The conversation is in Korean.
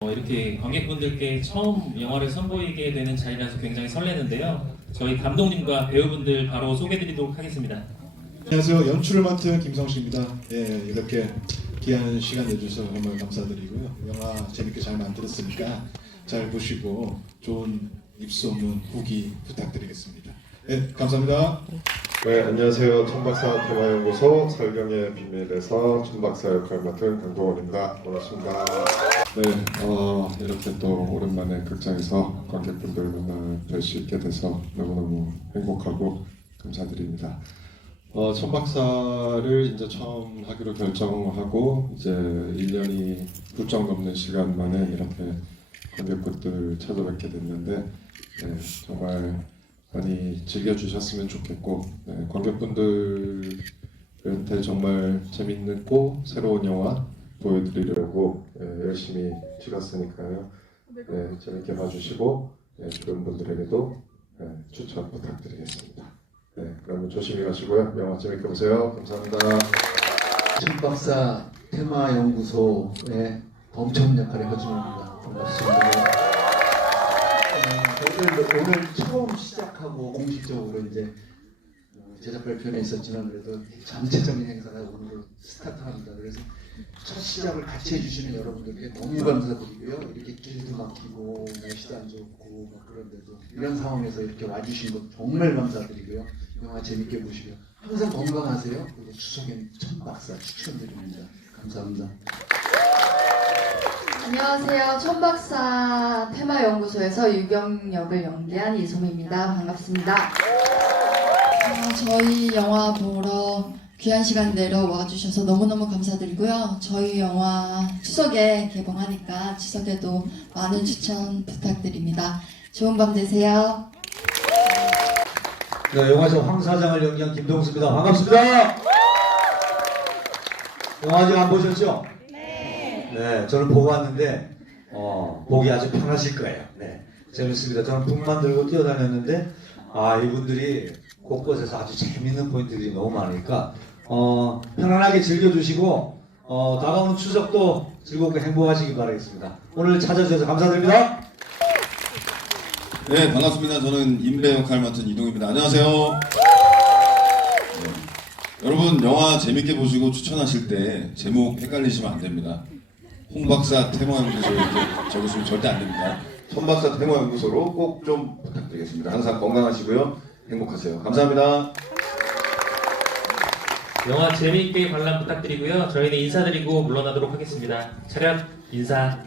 어, 이렇게 관객분들께 처음 영화를 선보이게 되는 자리라서 굉장히 설레는데요. 저희 감독님과 배우분들 바로 소개드리도록 하겠습니다. 안녕하세요. 연출을 맡은 김성식입니다. 예, 이렇게 귀한 시간 내주셔서 정말 감사드리고요. 영화 재밌게 잘 만들었으니까 잘 보시고 좋은 입수 없는 후기 부탁드리겠습니다. 예, 감사합니다. 네, 안녕하세요. 천박사 테마연구소 설경의 비밀에서 천박사 역할 맡은 강동원입니다. 반갑습니다. 네, 어, 이렇게 또 오랜만에 극장에서 관객분들 만나 뵐 수 있게 돼서 너무너무 행복하고 감사드립니다. 어, 천박사를 이제 처음 하기로 결정하고 이제 1년이 훌쩍 넘는 시간 만에 이렇게 관객분들 찾아뵙게 됐는데 네, 정말 많이 즐겨주셨으면 좋겠고 네, 관객분들한테 정말 재밌고 새로운 영화 보여드리려고 네, 열심히 찍었으니까요. 네, 재밌게 봐주시고 네, 주변 분들에게도 네, 추천 부탁드리겠습니다. 네, 그러면 조심히 가시고요. 영화 재밌게 보세요. 감사합니다. 천박사 테마연구소의 범천 역할의 허준호입니다. 반갑습니다. 어, 오늘, 오늘 처음 시작하고 공식적으로 이제 어, 제작 발표는 있었지만 그래도 잠재적인 행사가 오늘 스타트합니다. 그래서 첫 시작을 같이 해주시는 여러분들께 너무 감사드리고요. 이렇게 길도 막히고 날씨도 안 좋고 막 그런데도 이런 상황에서 이렇게 와주신 것 정말 감사드리고요. 영화 재밌게 보시고요. 항상 건강하세요. 그리고 추석엔 천박사 추천드립니다. 감사합니다. 안녕하세요. 천박사 테마연구소에서 유경 역을 연기한 이소미입니다. 반갑습니다. 어, 저희 영화 보러 귀한 시간 내러 와주셔서 너무너무 감사드리고요. 저희 영화 추석에 개봉하니까 추석에도 많은 추천 부탁드립니다. 좋은 밤 되세요. 네, 영화에서 황 사장을 연기한 김동수입니다. 반갑습니다. 영화 아직 안 보셨죠? 네. 네, 저는 보고 왔는데 어, 보기 아주 편하실 거예요. 네, 재밌습니다. 저는 북만 들고 뛰어다녔는데 아 이분들이 곳곳에서 아주 재밌는 포인트들이 너무 많으니까 어, 편안하게 즐겨주시고 어, 다가오는 추석도 즐겁고 행복하시기 바라겠습니다. 오늘 찾아주셔서 감사드립니다. 네, 반갑습니다. 저는 임배 역할 맡은 이동입니다. 안녕하세요. 네. 여러분, 영화 재밌게 보시고 추천하실 때 제목 헷갈리시면 안 됩니다. 홍 박사 테마연구소 이렇게 적으시면 절대 안 됩니다. 천 박사 테마연구소로 꼭 좀 부탁드리겠습니다. 항상 건강하시고요. 행복하세요. 감사합니다. 영화 재미있게 관람 부탁드리고요. 저희는 인사드리고 물러나도록 하겠습니다. 차렷 인사.